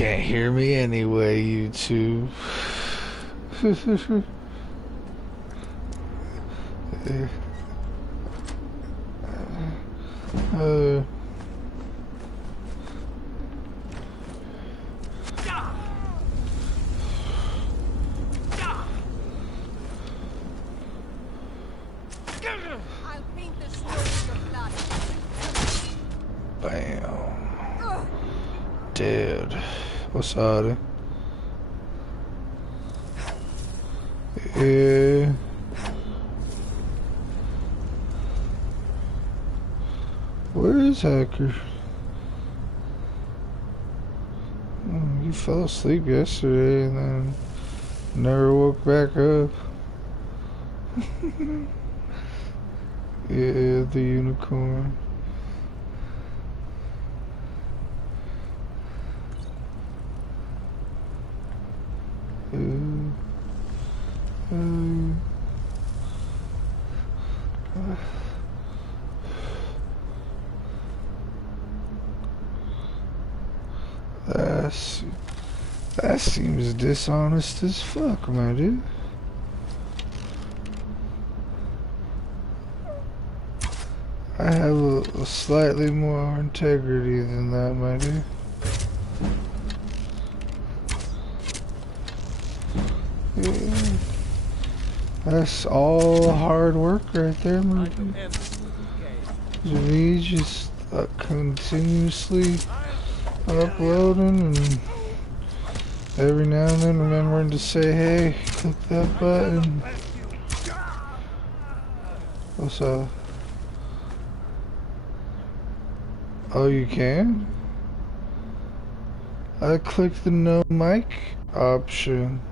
can't hear me anyway, YouTube. Bam. Dude. What's up? Yeah. Where is Hacker? You fell asleep yesterday and then never woke back up. Yeah, the unicorn. That seems dishonest as fuck, my dude. I have a slightly more integrity than that, my dude. Yeah. That's all hard work right there, my dude. Me just continuously uploading and every now and then remembering to say, hey, click that button. What's up? Oh, you can? I clicked the no mic option.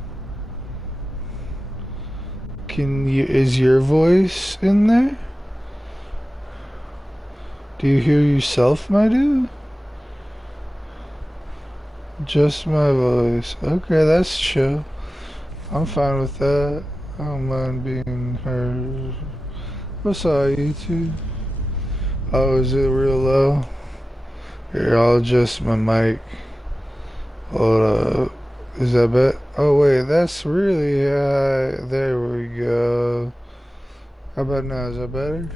Is your voice in there? Do you hear yourself, my dude? Just my voice. Okay, that's chill. I'm fine with that. I don't mind being heard. What's up, YouTube? Oh, is it real low? Here, I'll adjust my mic. Hold up. Is that better? Oh, wait, that's really high. There we go. How about now? Is that better?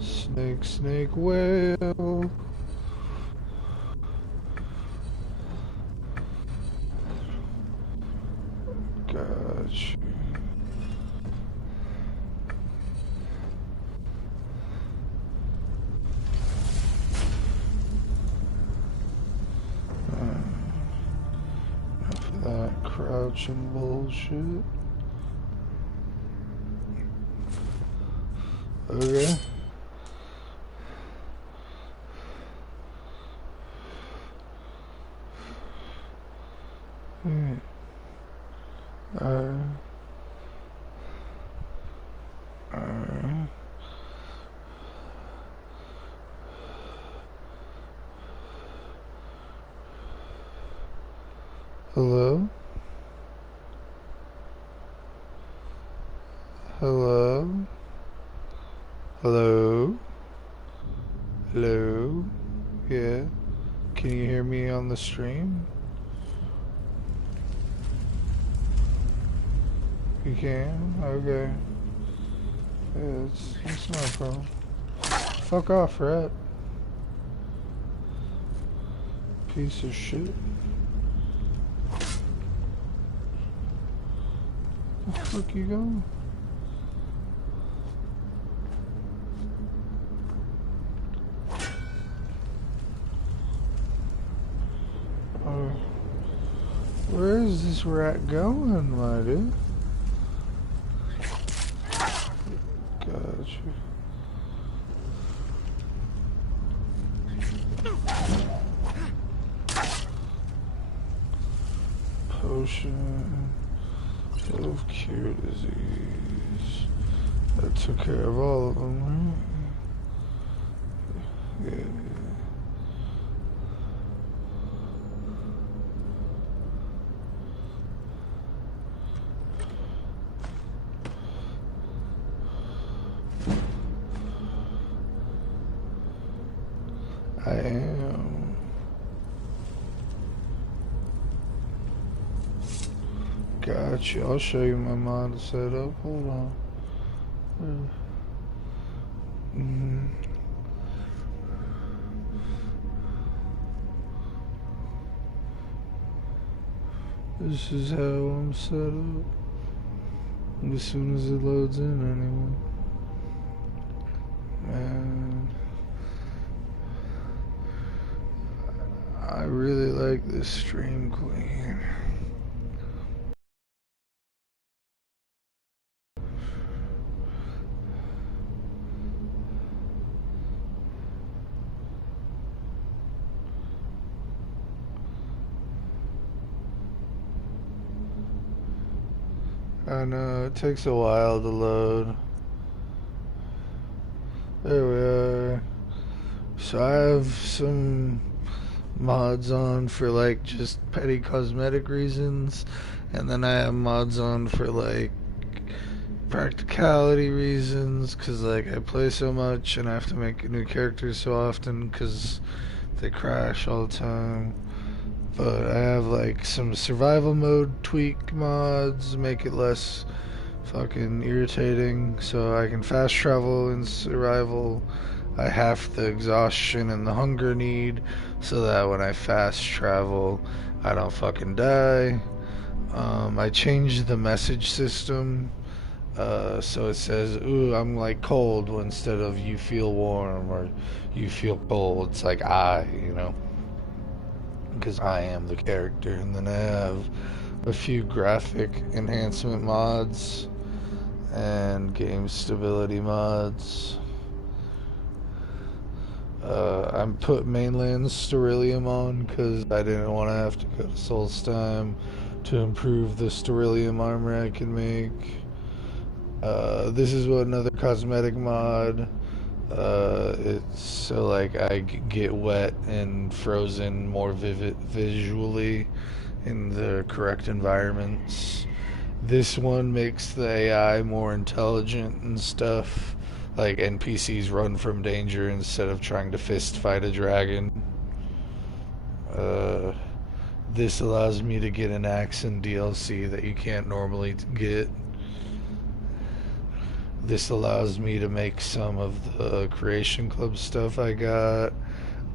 Snake, snake, whale. Gotcha. Enough of that crouching bullshit. Okay. Hello? Hello? Hello? Hello? Yeah? Can you hear me on the stream? You can? Okay. Yeah, it's no problem. Fuck off, rat. Piece of shit. Where the fuck you going? Where is this rat going, my dude? Gotcha. Potion of cure disease. That took care of all of them, right? Yeah. I am. got you. I'll show you my mod setup. Hold on. Mm. This is how I'm set up. As soon as it loads in, anyway. Man, I really like this stream queen. I know, it takes a while to load. There we are. So I have some mods on for like just petty cosmetic reasons, and then I have mods on for like practicality reasons, because like I play so much and I have to make new characters so often because they crash all the time. But I have like some survival mode tweak mods, make it less fucking irritating, so I can fast travel in survival. I have the exhaustion and the hunger need, so that when I fast travel, I don't fucking die. I changed the message system, so it says, ooh, I'm like cold, instead of you feel warm or you feel cold. It's like you know, because I am the character. And then I have a few graphic enhancement mods and game stability mods. I put mainland Sterilium on because I didn't want to have to go to Solstheim to improve the Sterilium armor I can make. This is what another cosmetic mod. It's so like I get wet and frozen more visually in the correct environments. This one makes the AI more intelligent and stuff. Like NPCs run from danger instead of trying to fist fight a dragon. This allows me to get an axe in DLC that you can't normally get. This allows me to make some of the Creation Club stuff I got.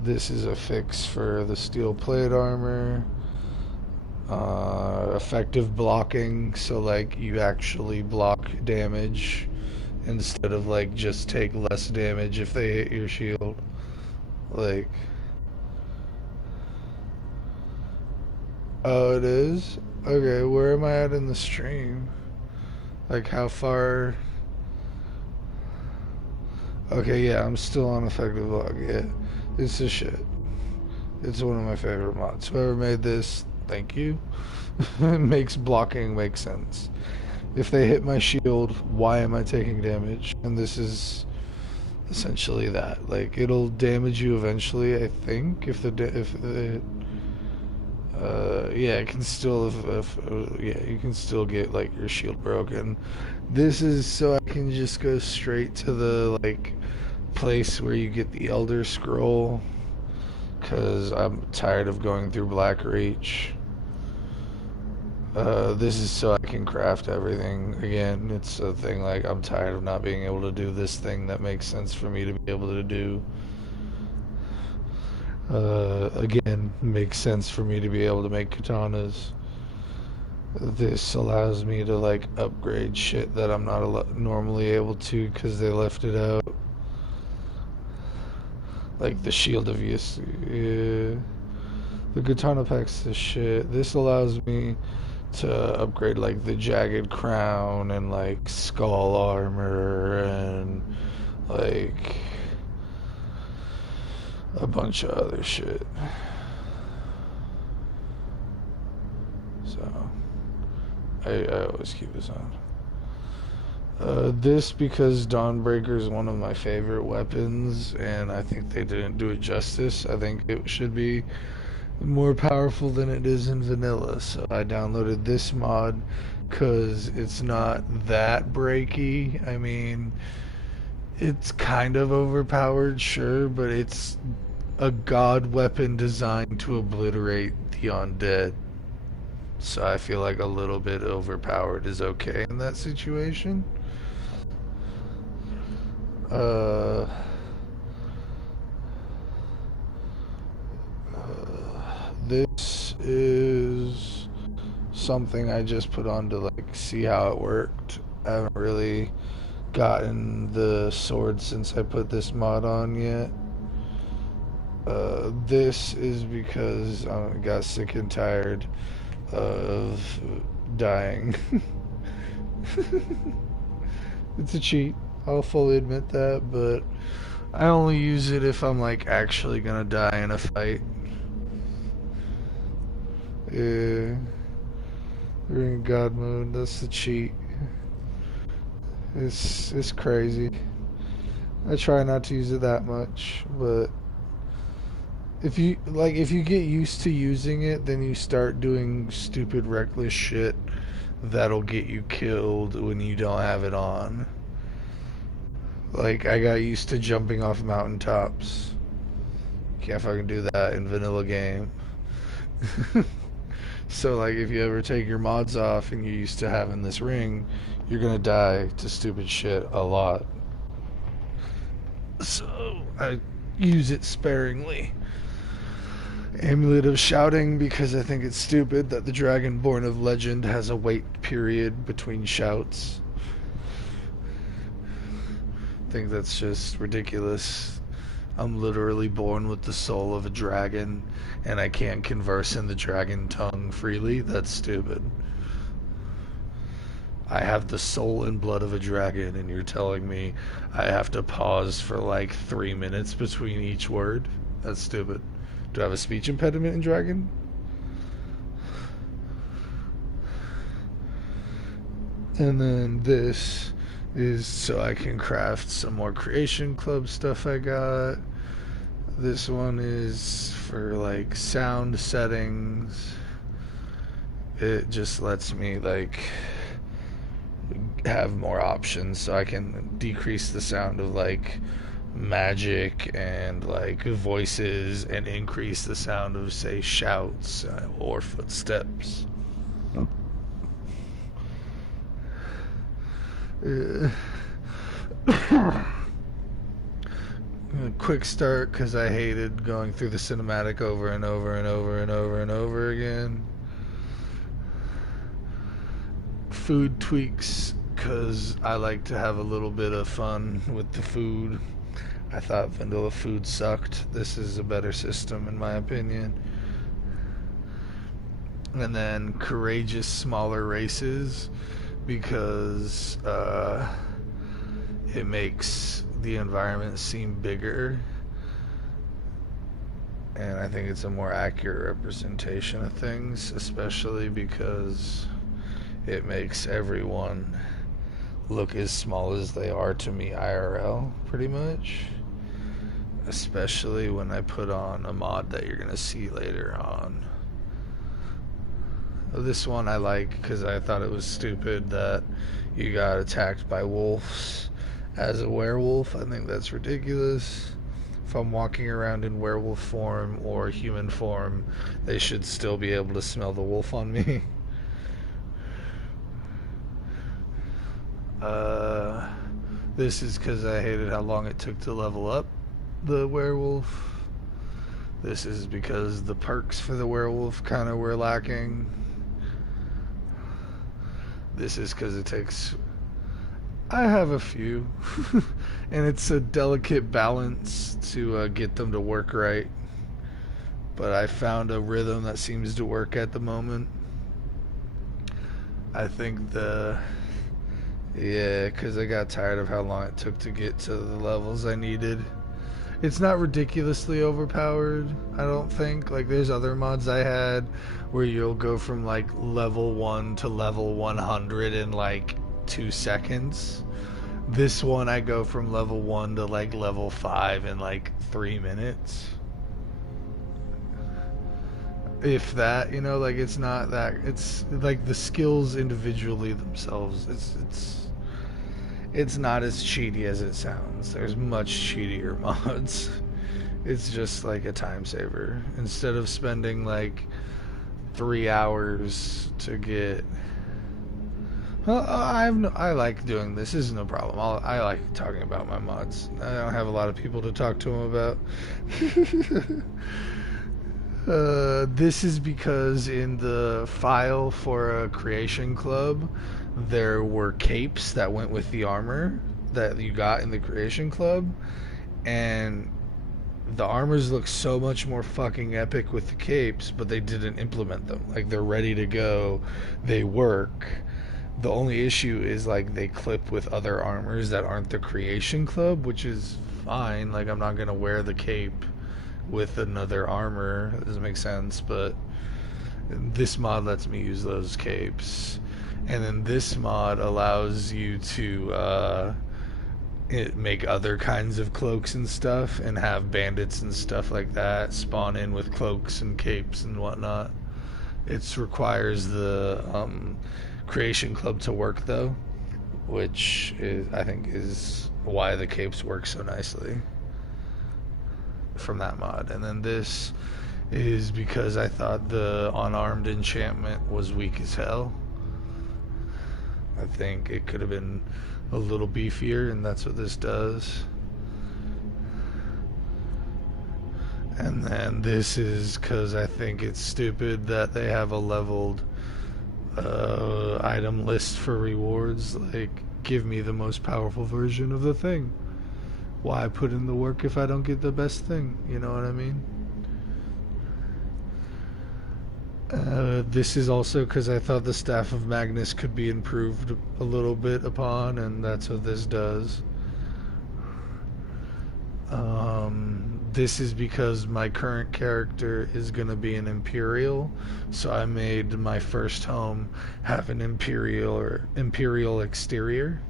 This is a fix for the steel plate armor. Effective blocking, so like you actually block damage instead of like just take less damage if they hit your shield. Like, oh, it is? Okay, where am I at in the stream? Like, how far? Okay, yeah, I'm still on effective block. Yeah, it's a shit. It's one of my favorite mods. Whoever made this, thank you. It makes blocking make sense. If they hit my shield, why am I taking damage? And this is essentially that. Like, it'll damage you eventually, I think, yeah, it can still, yeah, you can still get like your shield broken. This is so I can just go straight to the like place where you get the Elder Scroll, because I'm tired of going through Black Reach. This is so I can craft everything again. It's a thing like I'm tired of not being able to do this thing that makes sense for me to be able to do. Again, makes sense for me to be able to make katanas. This allows me to like upgrade shit that I'm not normally able to because they left it out. Like the Shield of Use. Yeah. The katana pack's the shit. This allows me to upgrade like the jagged crown and like skull armor and like a bunch of other shit. So I always keep this on. This because Dawnbreaker is one of my favorite weapons, and I think they didn't do it justice. I think it should be more powerful than it is in vanilla, so I downloaded this mod because it's not that breaky. I mean, it's kind of overpowered, sure, but it's a god weapon designed to obliterate the undead. So I feel like a little bit overpowered is okay in that situation. Uh, this is something I just put on to like see how it worked. I haven't really gotten the sword since I put this mod on yet. This is because I got sick and tired of dying. It's a cheat. I'll fully admit that, but I only use it if I'm like actually gonna die in a fight. Yeah, we're in God mode. That's the cheat. It's crazy. I try not to use it that much, but if you get used to using it, then you start doing stupid reckless shit that'll get you killed when you don't have it on. Like I got used to jumping off mountaintops. Can't fucking do that in vanilla game. So like if you ever take your mods off and you're used to having this ring, you're gonna die to stupid shit a lot. So I use it sparingly. Amulet of Shouting, because I think it's stupid that the Dragonborn of Legend has a wait period between shouts. I think that's just ridiculous. I'm literally born with the soul of a dragon, and I can't converse in the dragon tongue freely. That's stupid. I have the soul and blood of a dragon, and you're telling me I have to pause for like 3 minutes between each word? That's stupid. Do I have a speech impediment in dragon? And then this is so I can craft some more creation club stuff I got. This one is for like sound settings. It just lets me like have more options, so I can decrease the sound of like magic and like voices and increase the sound of say shouts or footsteps. A quick start because I hated going through the cinematic over and over and over and over and over again. Food tweaks because I like to have a little bit of fun with the food. I thought vanilla food sucked. This is a better system in my opinion. And then courageous smaller races, because it makes the environment seem bigger, and I think it's a more accurate representation of things, especially because it makes everyone look as small as they are to me IRL, pretty much. Especially when I put on a mod that you're gonna see later on. This one I like because I thought it was stupid that you got attacked by wolves as a werewolf. I think that's ridiculous. If I'm walking around in werewolf form or human form, they should still be able to smell the wolf on me. This is because I hated how long it took to level up the werewolf. This is because the perks for the werewolf kind of were lacking. This is because it takes... I have a few. And it's a delicate balance to get them to work right. But I found a rhythm that seems to work at the moment. I think yeah, because I got tired of how long it took to get to the levels I needed. It's not ridiculously overpowered, I don't think. Like, there's other mods I had where you'll go from, like, level 1 to level 100 in, like, 2 seconds. This one, I go from level 1 to, like, level 5 in, like, 3 minutes. If that, you know, like, it's not that... It's, like, the skills individually themselves, it's not as cheaty as it sounds. There's much cheatier mods. It's just like a time saver. Instead of spending like 3 hours to get. Well, I like doing this. This is no problem. I like talking about my mods. I don't have a lot of people to talk to them about. This is because in the file for a creation club, there were capes that went with the armor that you got in the creation club, and the armors look so much more fucking epic with the capes, but they didn't implement them. Like, they're ready to go, they work. The only issue is, like, they clip with other armors that aren't the creation club, which is fine. Like, I'm not gonna wear the cape with another armor. That doesn't make sense, but this mod lets me use those capes. And then this mod allows you to make other kinds of cloaks and stuff, and have bandits and stuff like that spawn in with cloaks and capes and whatnot. It requires the creation club to work, though, which I think is why the capes work so nicely from that mod. And then this is because I thought the unarmed enchantment was weak as hell. I think it could have been a little beefier, and that's what this does. And then this is because I think it's stupid that they have a leveled item list for rewards. Like, give me the most powerful version of the thing. Why put in the work if I don't get the best thing? You know what I mean? This is also because I thought the Staff of Magnus could be improved a little bit upon, and that's what this does. This is because my current character is going to be an Imperial, so I made my first home have an Imperial exterior.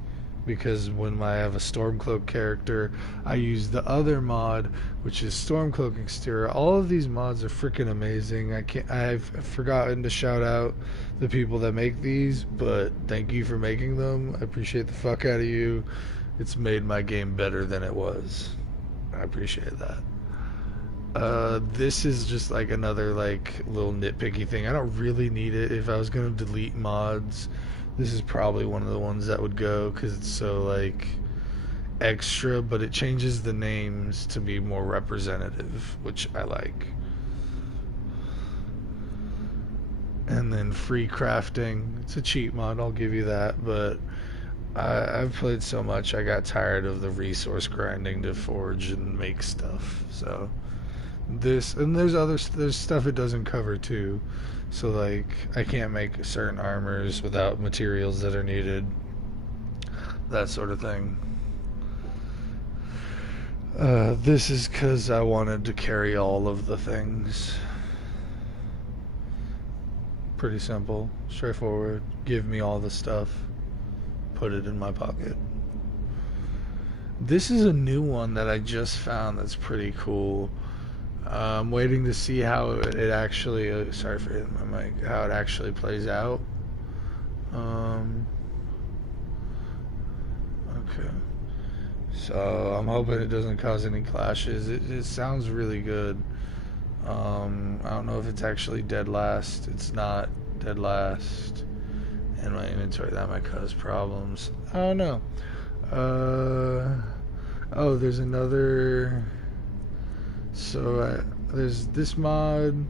Because when I have a Stormcloak character, I use the other mod, which is Stormcloak exterior. All of these mods are freaking amazing. I've forgotten to shout out the people that make these, but thank you for making them. I appreciate the fuck out of you. It's made my game better than it was. I appreciate that. This is just like another like little nitpicky thing. I don't really need it. If I was gonna delete mods, this is probably one of the ones that would go, because it's so like extra, but it changes the names to be more representative, which I like. And then free crafting. It's a cheat mod, I'll give you that, but I've played so much I got tired of the resource grinding to forge and make stuff. So this, and there's stuff it doesn't cover too. So like, I can't make certain armors without materials that are needed. That sort of thing. This is because I wanted to carry all of the things. Pretty simple, straightforward. Give me all the stuff. Put it in my pocket. This is a new one that I just found that's pretty cool. I'm waiting to see how it actually, sorry for hitting my mic, how it actually plays out. Okay. So I'm hoping it doesn't cause any clashes. It sounds really good. I don't know if it's actually dead last. It's not dead last. And my inventory, that might cause problems. I don't know. Oh, there's another. So there's this mod,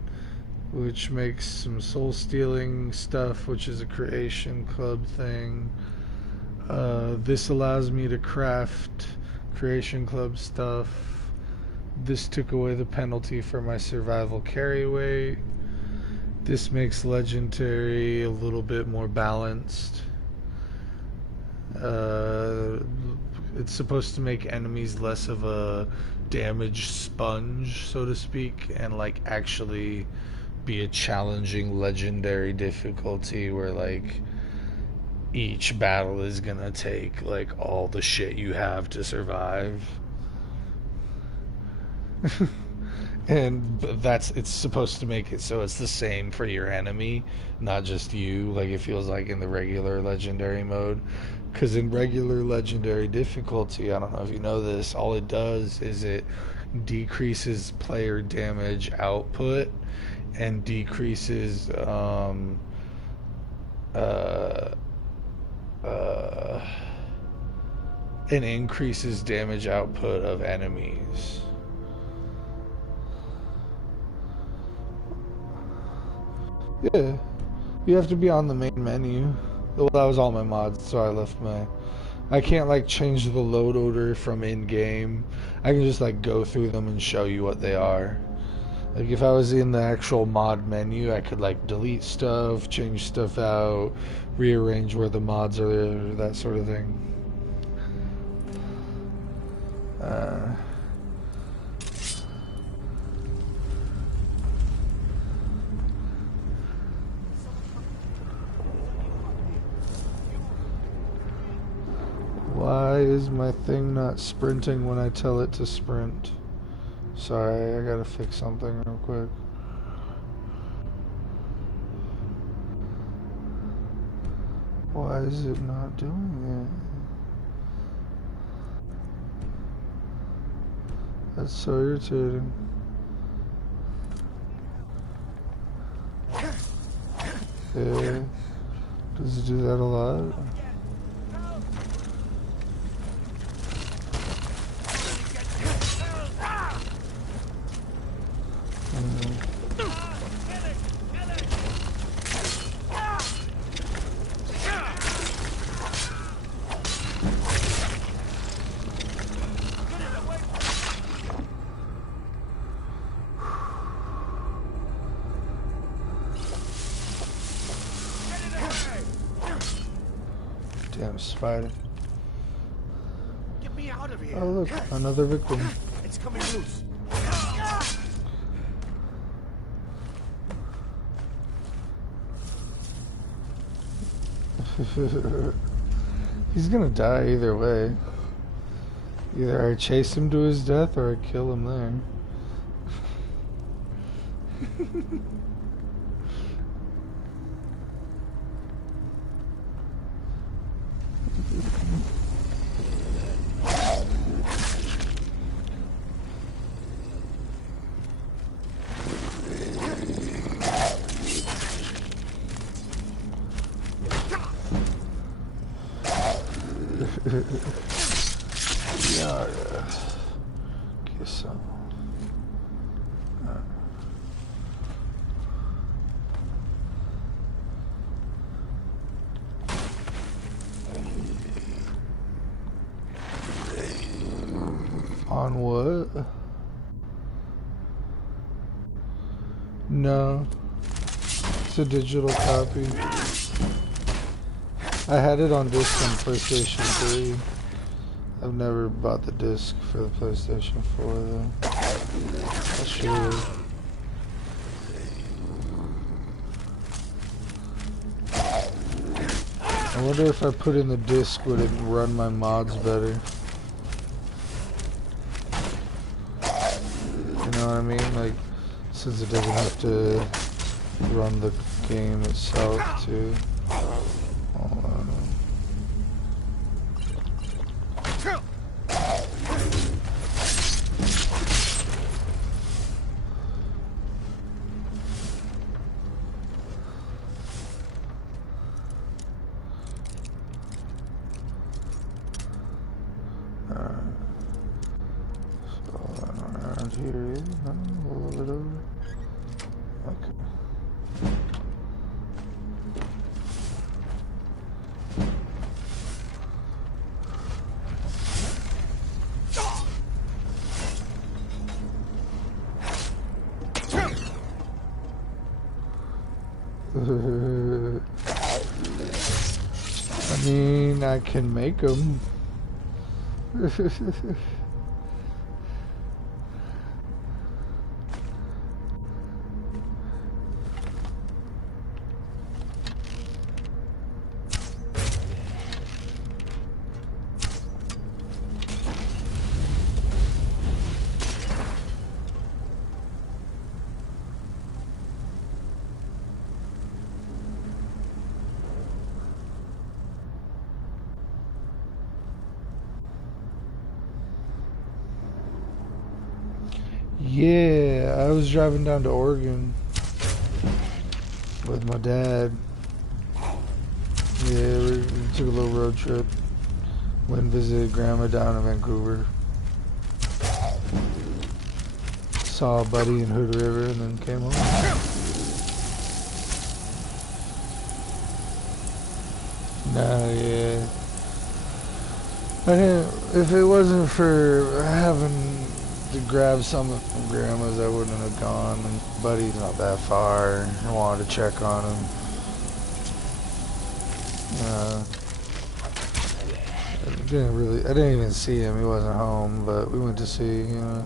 which makes some soul stealing stuff, which is a creation club thing. This allows me to craft creation club stuff. This took away the penalty for my survival carry weight. This makes legendary a little bit more balanced. It's supposed to make enemies less of a damage sponge, so to speak, and like actually be a challenging legendary difficulty where like each battle is gonna take like all the shit you have to survive. And it's supposed to make it so it's the same for your enemy, not just you, like it feels like in the regular legendary mode. Because in regular legendary difficulty, I don't know if you know this, all it does is it decreases player damage output and decreases and increases damage output of enemies. Yeah, you have to be on the main menu. Well, that was all my mods, so I left my... I can't like change the load order from in-game. I can just like go through them and show you what they are. Like if I was in the actual mod menu, I could like delete stuff, change stuff out, rearrange where the mods are, that sort of thing. Why is my thing not sprinting when I tell it to sprint? Sorry, I gotta fix something real quick. Why is it not doing it? That's so irritating. Yeah. Does it do that a lot? Damn spider. Get me out of here. Oh look, another victim. It's coming loose. He's gonna die either way. Either I chase him to his death or I kill him there. Yeah, guess so. On what? No. It's a digital copy. I had it on disc on PlayStation 3. I've never bought the disc for the PlayStation 4 though. I should. I wonder if I put in the disc, would it run my mods better? You know what I mean? Like, since it doesn't have to run the game itself too. Hold on. Here, no, a little bit over. Okay. I mean, I can make them. Yeah, I was driving down to Oregon with my dad. Yeah, we took a little road trip. Went and visited Grandma down in Vancouver. Saw a buddy in Hood River and then came home. Nah, yeah. I didn't, if it wasn't for having to grab something from Grandma's, I wouldn't have gone. And Buddy's not that far. I wanted to check on him. I didn't even see him. He wasn't home, but we went to see, you know.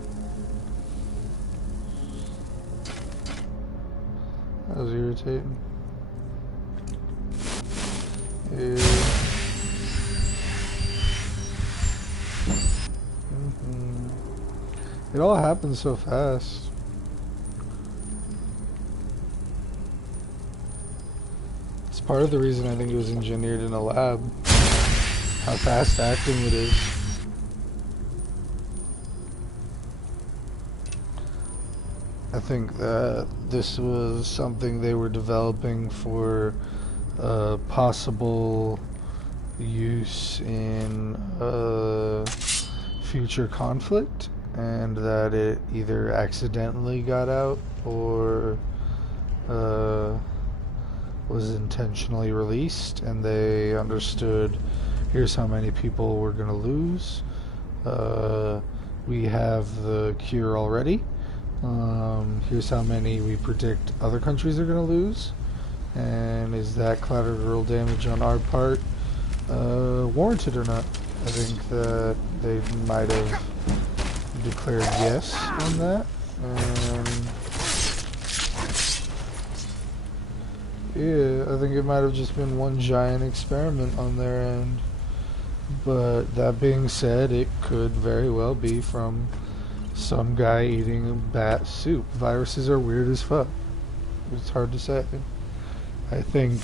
That was irritating. Yeah. It all happened so fast. It's part of the reason I think it was engineered in a lab. How fast acting it is. I think that this was something they were developing for possible use in future conflict, and that it either accidentally got out or was intentionally released, and they understood, here's how many people we're going to lose. We have the cure already. Here's how many we predict other countries are going to lose. And is that collateral damage on our part warranted or not? I think that they might have declared yes on that. Yeah, I think it might have just been one giant experiment on their end. But that being said, it could very well be from some guy eating bat soup. Viruses are weird as fuck. It's hard to say. I think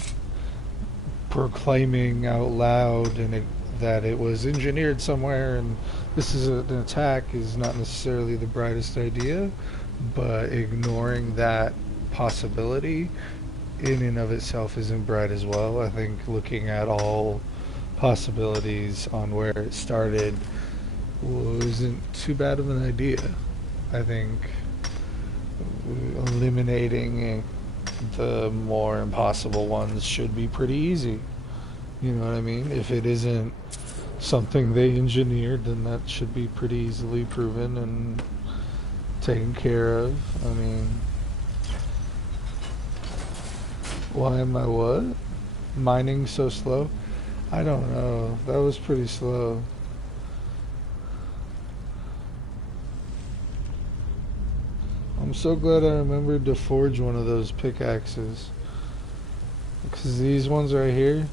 proclaiming out loud that it was engineered somewhere and this is an attack is not necessarily the brightest idea, but ignoring that possibility in and of itself isn't bright as well. I think looking at all possibilities on where it started wasn't too bad of an idea. I think eliminating the more impossible ones should be pretty easy. You know what I mean? If it isn't something they engineered, then that should be pretty easily proven and taken care of. I mean, why am I what? Mining so slow? I don't know. That was pretty slow. I'm so glad I remembered to forge one of those pickaxes. Because these ones right here,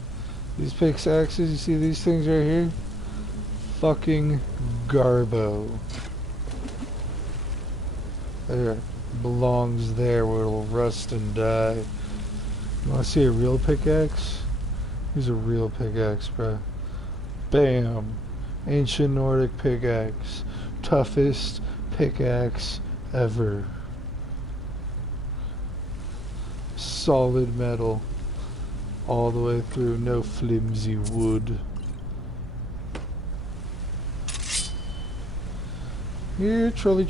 these pickaxes, you see these things right here? Fucking garbo. There, belongs there where it'll rust and die. You wanna see a real pickaxe? Here's a real pickaxe, bro. Bam! Ancient Nordic pickaxe. Toughest pickaxe ever. Solid metal all the way through, no flimsy wood. Here, trolley.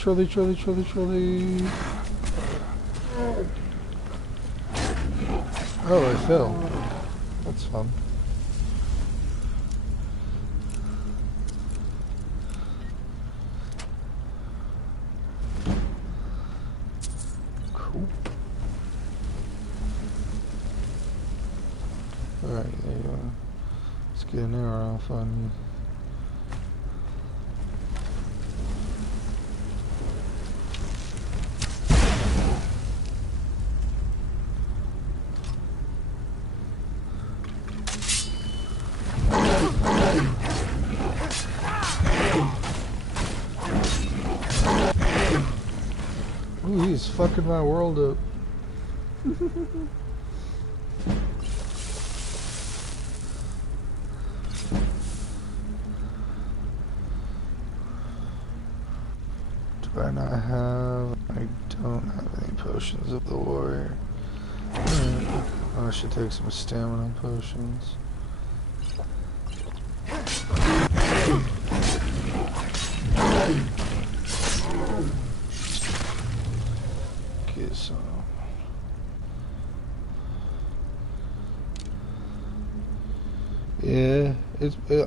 Oh, I fell. That's fun. Cool. Alright, there you are. Let's get an arrow off on you. Ooh, he's fucking my world up. do I not have? I don't have any potions of the warrior. I should take some stamina potions. Get some. Yeah,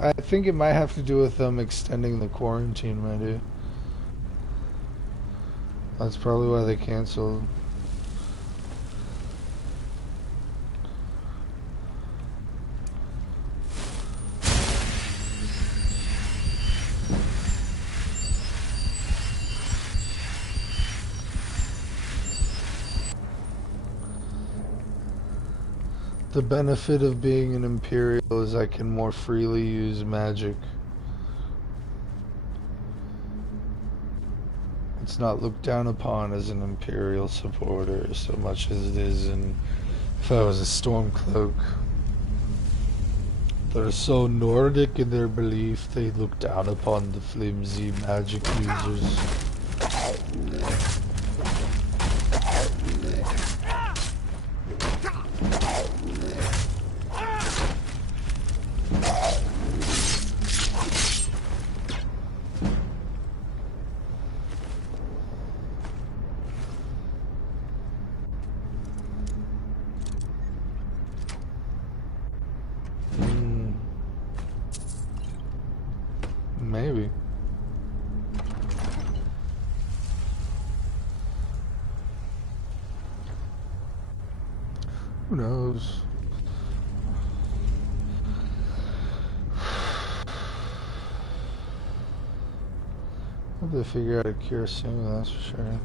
I think it might have to do with them extending the quarantine, my dude. That's probably why they canceled. The benefit of being an Imperial is I can more freely use magic. It's not looked down upon as an Imperial supporter so much as it is if I was a Stormcloak. They're so Nordic in their belief, they look down upon the flimsy magic users. Maybe. Who knows? Hope they figure out a cure soon, that's for sure.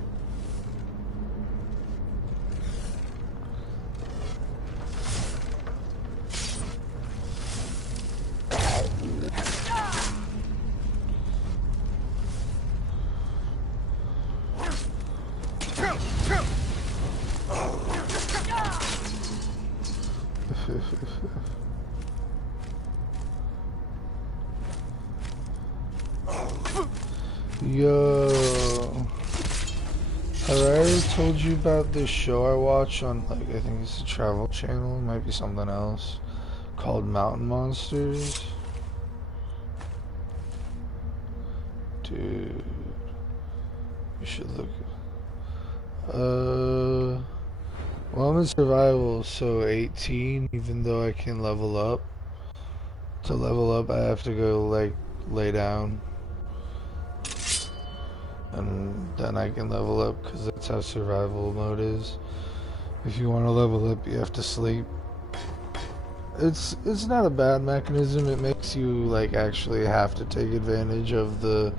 Yo, have I ever told you about this show I watch on, like, I think it's a travel channel, it might be something else, called Mountain Monsters? Dude, you should look. Well, I'm in survival, so 18, even though I can level up. To level up, I have to go, like, lay down. And then I can level up, because that's how survival mode is. If you want to level up, you have to sleep. It's not a bad mechanism. It makes you, like, actually have to take advantage of the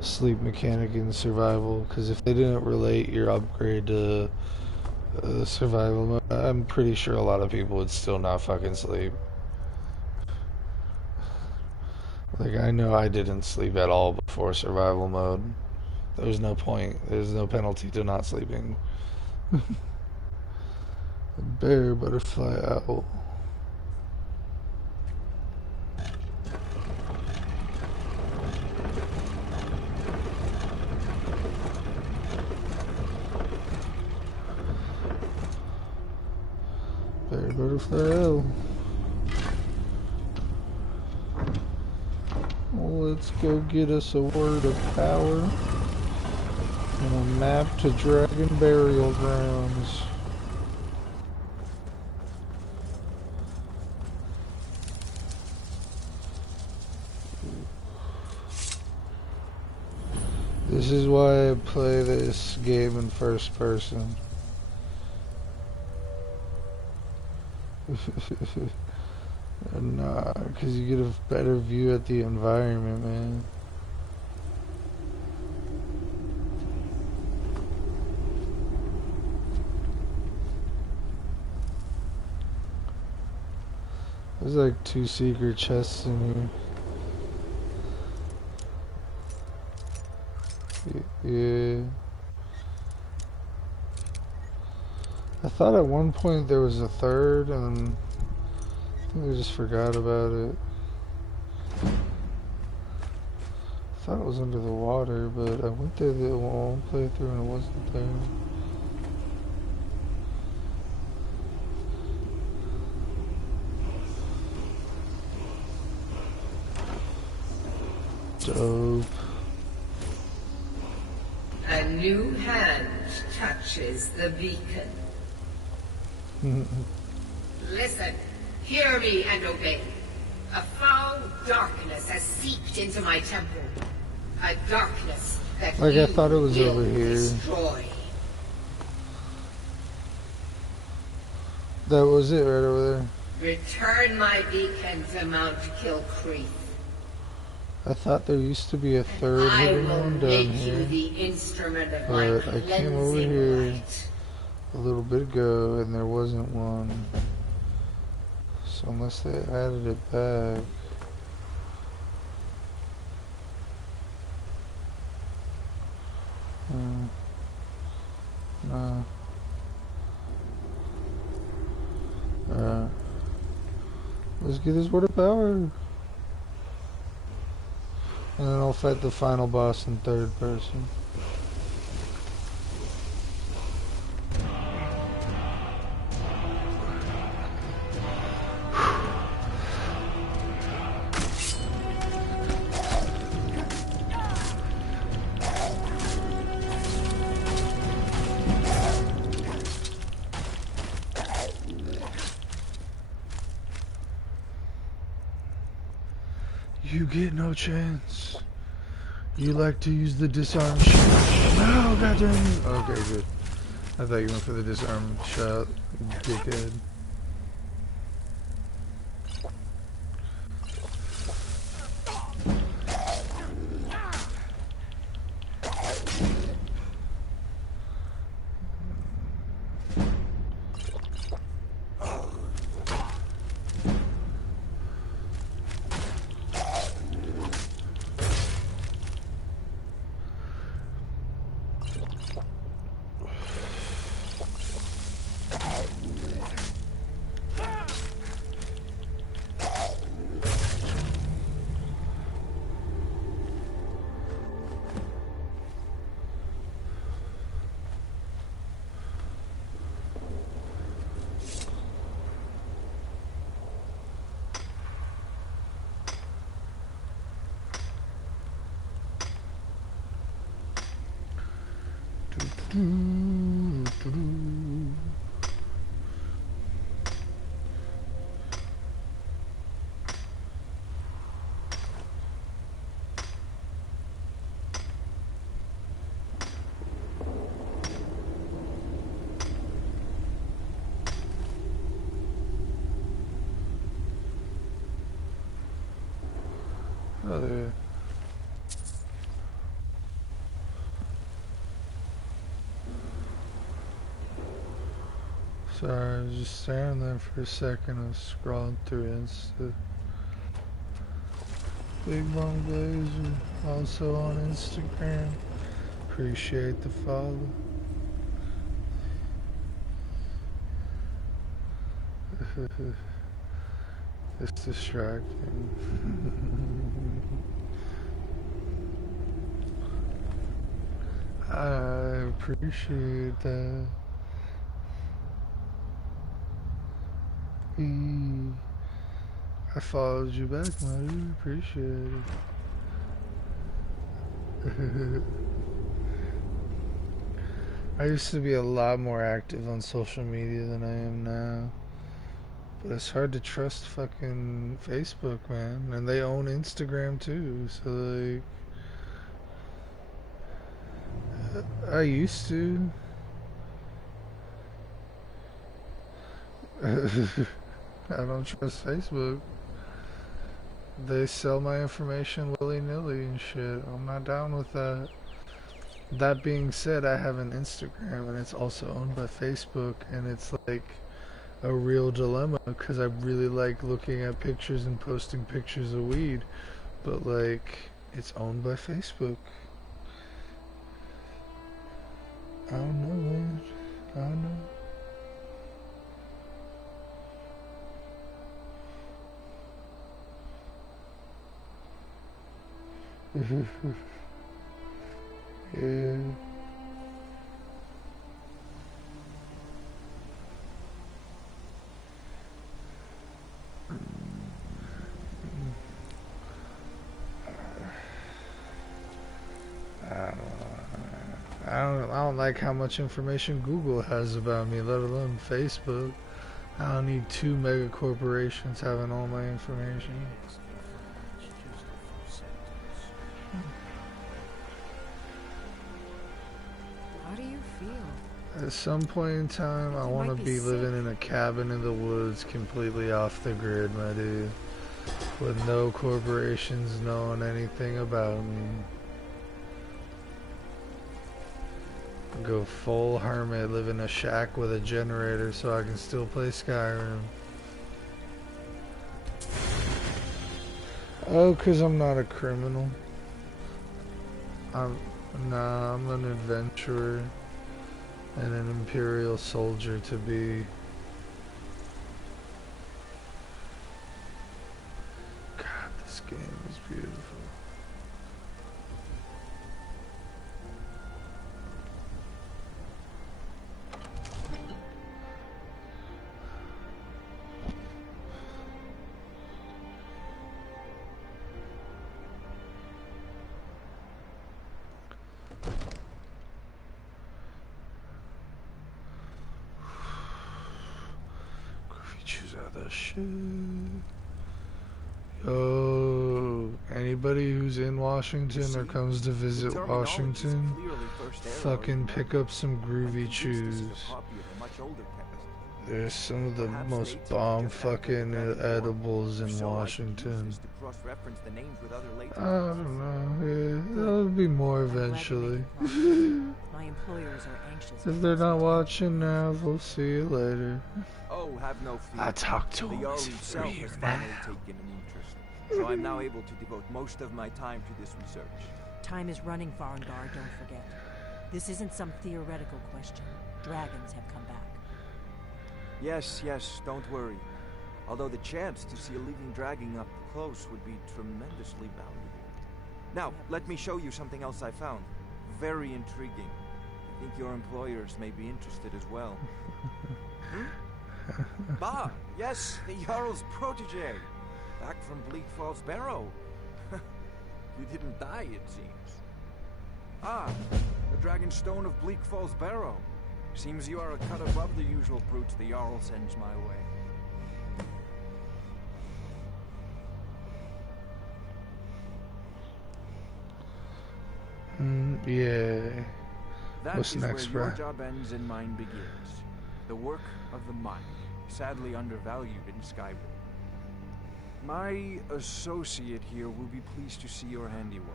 sleep mechanic in survival, because if they didn't relate your upgrade to survival mode, I'm pretty sure a lot of people would still not fucking sleep. Like, I know I didn't sleep at all before survival mode. There's no point. There's no penalty to not sleeping. Bear, butterfly, owl. Bear, butterfly, owl. Well, let's go get us a word of power. And a map to Dragon Burial Grounds. This is why I play this game in first person. Nah, because you get a better view at the environment, man. There's like 2 secret chests in here. Yeah. I thought at one point there was a third, and I think I just forgot about it. thought it was under the water, but I went there the one playthrough and it wasn't there. Dope. A new hand touches the beacon. Listen, hear me and obey. A foul darkness has seeped into my temple. A darkness that like you I thought it was will over here. Destroy. That was it right over there. Return my beacon to Mount Kilcreath. I thought there used to be a third I hidden will one down make here. you the instrument of But my I came over cleansing here light. a little bit ago and there wasn't one. So unless they added it back. No. Alright. Let's get this word of power. And then I'll fight the final boss in third person. You get no chance. You like to use the disarm shot. No, goddamn. Okay, good. I thought you went for the disarm shot, dickhead. Oh, there. Sorry, I was just standing there for a second. I was scrolling through Insta. Bigbongblazer, also on Instagram. Appreciate the follow. It's distracting. I appreciate that. I followed you back, my dude. Appreciate it. I used to be a lot more active on social media than I am now. But it's hard to trust fucking Facebook, man. And they own Instagram too, so like... I used to. I don't trust Facebook. They sell my information willy-nilly and shit. I'm not down with that. That being said, I have an Instagram and it's also owned by Facebook, and it's like a real dilemma because I really like looking at pictures and posting pictures of weed, but like it's owned by Facebook. I don't know, man. I don't know. Yeah. I don't like how much information Google has about me, let alone Facebook. I don't need 2 mega corporations having all my information. How do you feel? At some point in time, I want to be living in a cabin in the woods, completely off the grid, my dude, with no corporations knowing anything about me. Go full hermit, live in a shack with a generator so I can still play Skyrim. Oh, 'cause I'm not a criminal. Nah, I'm an adventurer and an imperial soldier to be. God, this game is beautiful. Creatures are the shit. Yo, anybody who's in Washington or comes to visit Washington, fucking pick up some groovy chews. There's some of the most bomb fucking edibles in Washington. I don't know, yeah, there'll be more eventually. My employers are anxious. If they're not watching now, they'll see you later. Oh, have no fear. I talk to him. The Jarl himself has finally taken an interest, so I'm now able to devote most of my time to this research. Time is running, Farengar, don't forget. This isn't some theoretical question. Dragons have come back. Yes, don't worry. Although the chance to see a living dragon up close would be tremendously valuable. Now, let me show you something else I found. Very intriguing. I think your employers may be interested as well. Bah, yes, the Jarl's protege. Back from Bleak Falls Barrow. You didn't die, it seems. Ah, the Dragon Stone of Bleak Falls Barrow. Seems you are a cut above the usual brutes the Jarl sends my way. Yeah. That What's is next, where your bruh? job ends and mine begins. The work of the mind, sadly undervalued in Skyrim. My associate here will be pleased to see your handiwork.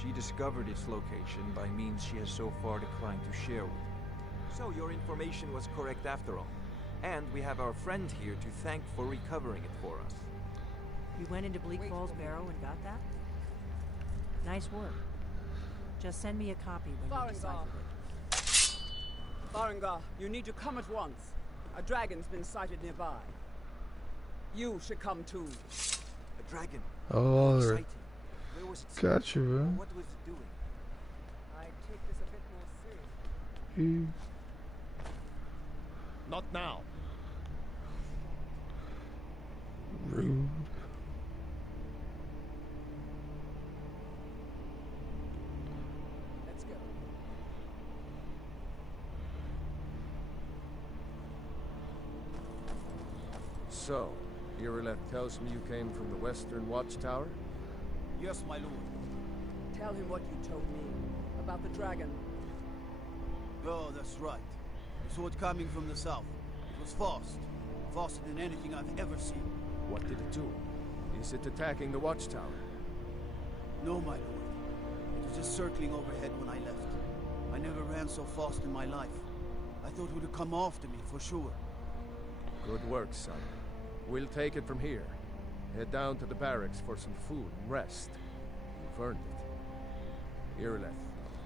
She discovered its location by means she has so far declined to share with you. So your information was correct after all. And we have our friend here to thank for recovering it for us. You went into Bleak Falls Barrow and got that? Nice work. Just send me a copy when you decipher it. Farengar, you need to come at once. A dragon's been sighted nearby. You should come too. A dragon. Oh, Exciting. Where was it? gotcha, bro. What was it doing? I take this a bit more seriously. Not now. Rude. Let's go. So, Irileth tells me you came from the Western Watchtower? Yes, my lord. Tell him what you told me about the dragon. Oh, that's right. We saw it coming from the south. It was fast. Faster than anything I've ever seen. What did it do? Is it attacking the Watchtower? No, my lord. It was just circling overhead when I left. I never ran so fast in my life. I thought it would have come after me, for sure. Good work, son. We'll take it from here. Head down to the barracks for some food and rest. You've earned it. Irileth,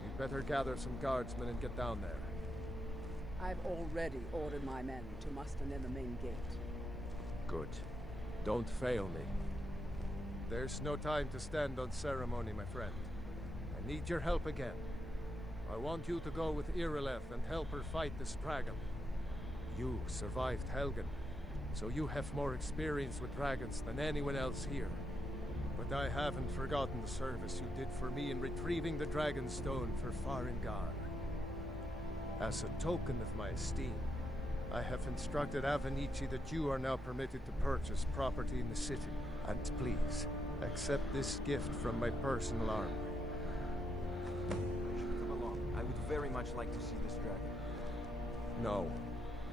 you'd better gather some guardsmen and get down there. I've already ordered my men to muster near the main gate. Good. Don't fail me. There's no time to stand on ceremony, my friend. I need your help again. I want you to go with Irileth and help her fight this dragon. You survived Helgen, so you have more experience with dragons than anyone else here. But I haven't forgotten the service you did for me in retrieving the Dragon Stone for Farengar. As a token of my esteem, I have instructed Avenici that you are now permitted to purchase property in the city. And please, accept this gift from my personal army. Come along. I would very much like to see this dragon. No,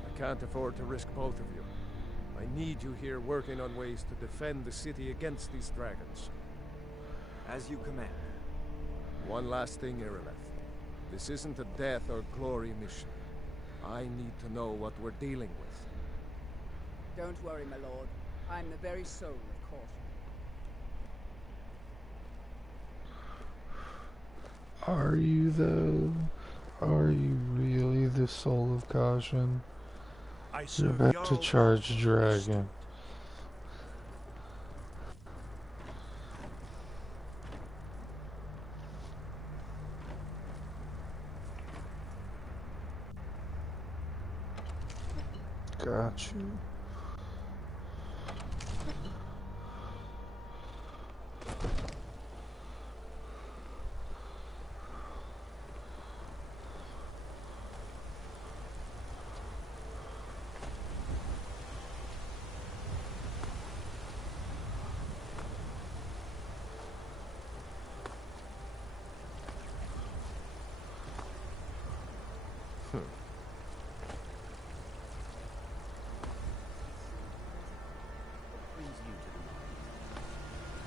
I can't afford to risk both of you. I need you here working on ways to defend the city against these dragons. As you command. One last thing, Irileth. This isn't a death or glory mission. I need to know what we're dealing with. Don't worry, my lord. I'm the very soul of caution. Are you though? Are you really the soul of caution? You're about to charge dragon. Got you.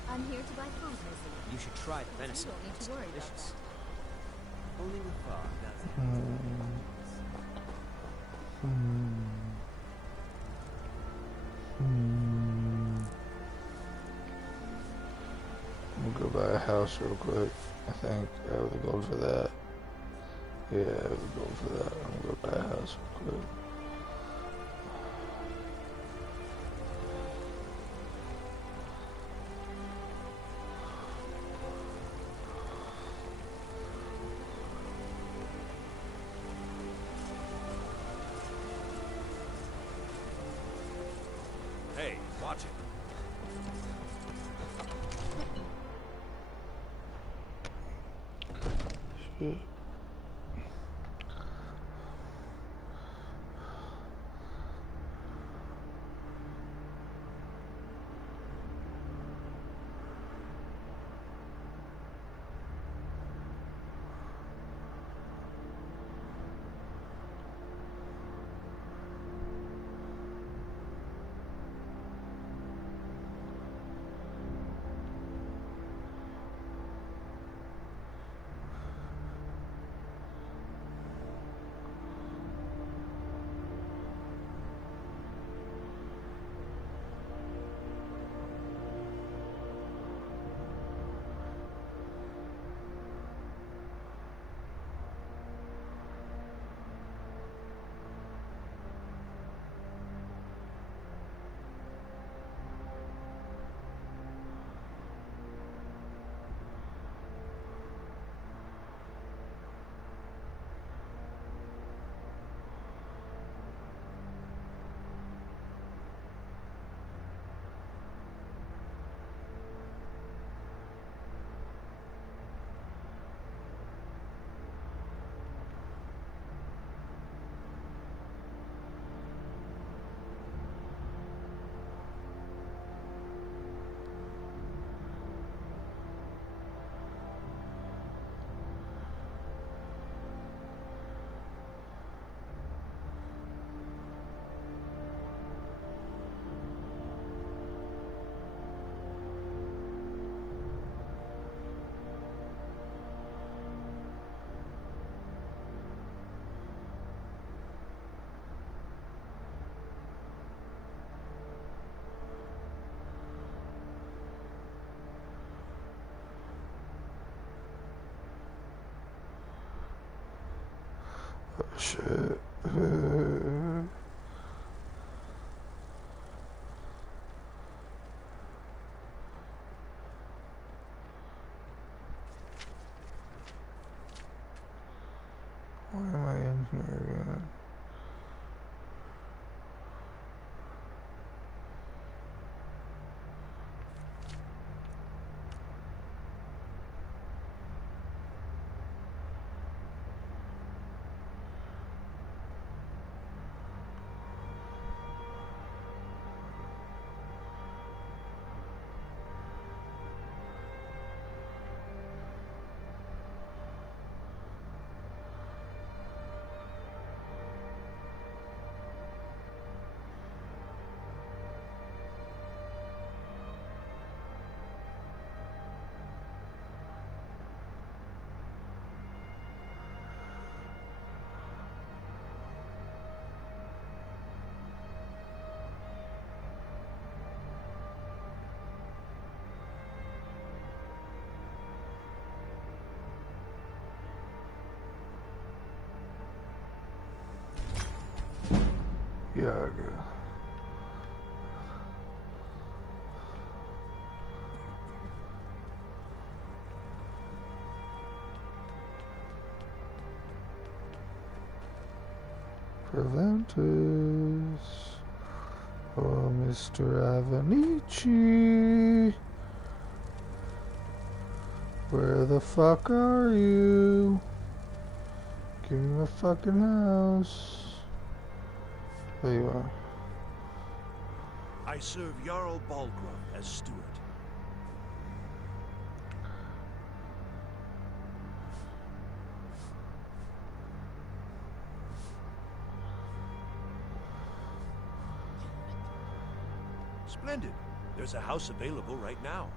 I'm here to buy cosmos. You should try the venison. You don't need It's to worry about delicious. that. Only the fog does it. I'm gonna go buy a house real quick. I think I would go for that. Yeah, I would go for that. I'm gonna go buy a house real quick. Hey, watch it. Shit. Oh, shit. Yeah, I guess. Preventus. Oh, Mr. Avenici. Where the fuck are you? Give me my fucking house. There you are. I serve Jarl Balgruuf as steward. Splendid. There's a house available right now.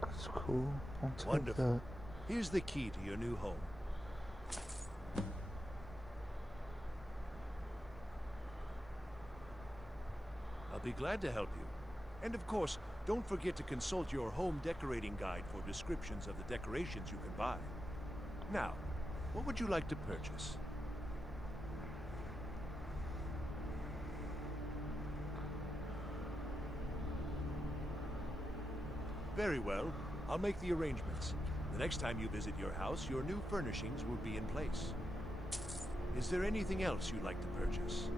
That's cool. I'll take Wonderful. that. Here's the key to your new home. I'll be glad to help you. And of course, don't forget to consult your home decorating guide for descriptions of the decorations you can buy. Now, what would you like to purchase? Very well. I'll make the arrangements. The next time you visit your house, your new furnishings will be in place. Is there anything else you'd like to purchase?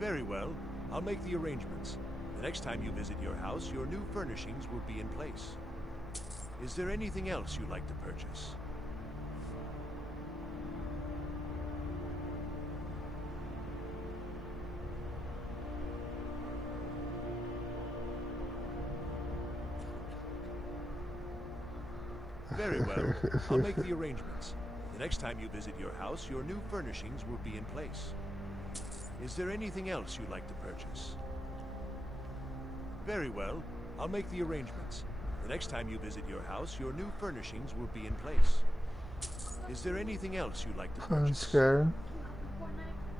Very well. I'll make the arrangements. The next time you visit your house, your new furnishings will be in place. Is there anything else you'd like to purchase? Very well. I'll make the arrangements. The next time you visit your house, your new furnishings will be in place. Is there anything else you'd like to purchase? Very well. I'll make the arrangements. The next time you visit your house, your new furnishings will be in place. Is there anything else you'd like to purchase? Skyrim.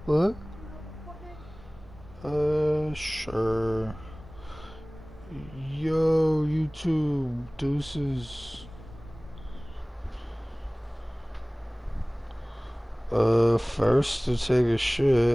What? Sure. Yo, YouTube, deuces. First to take a shit.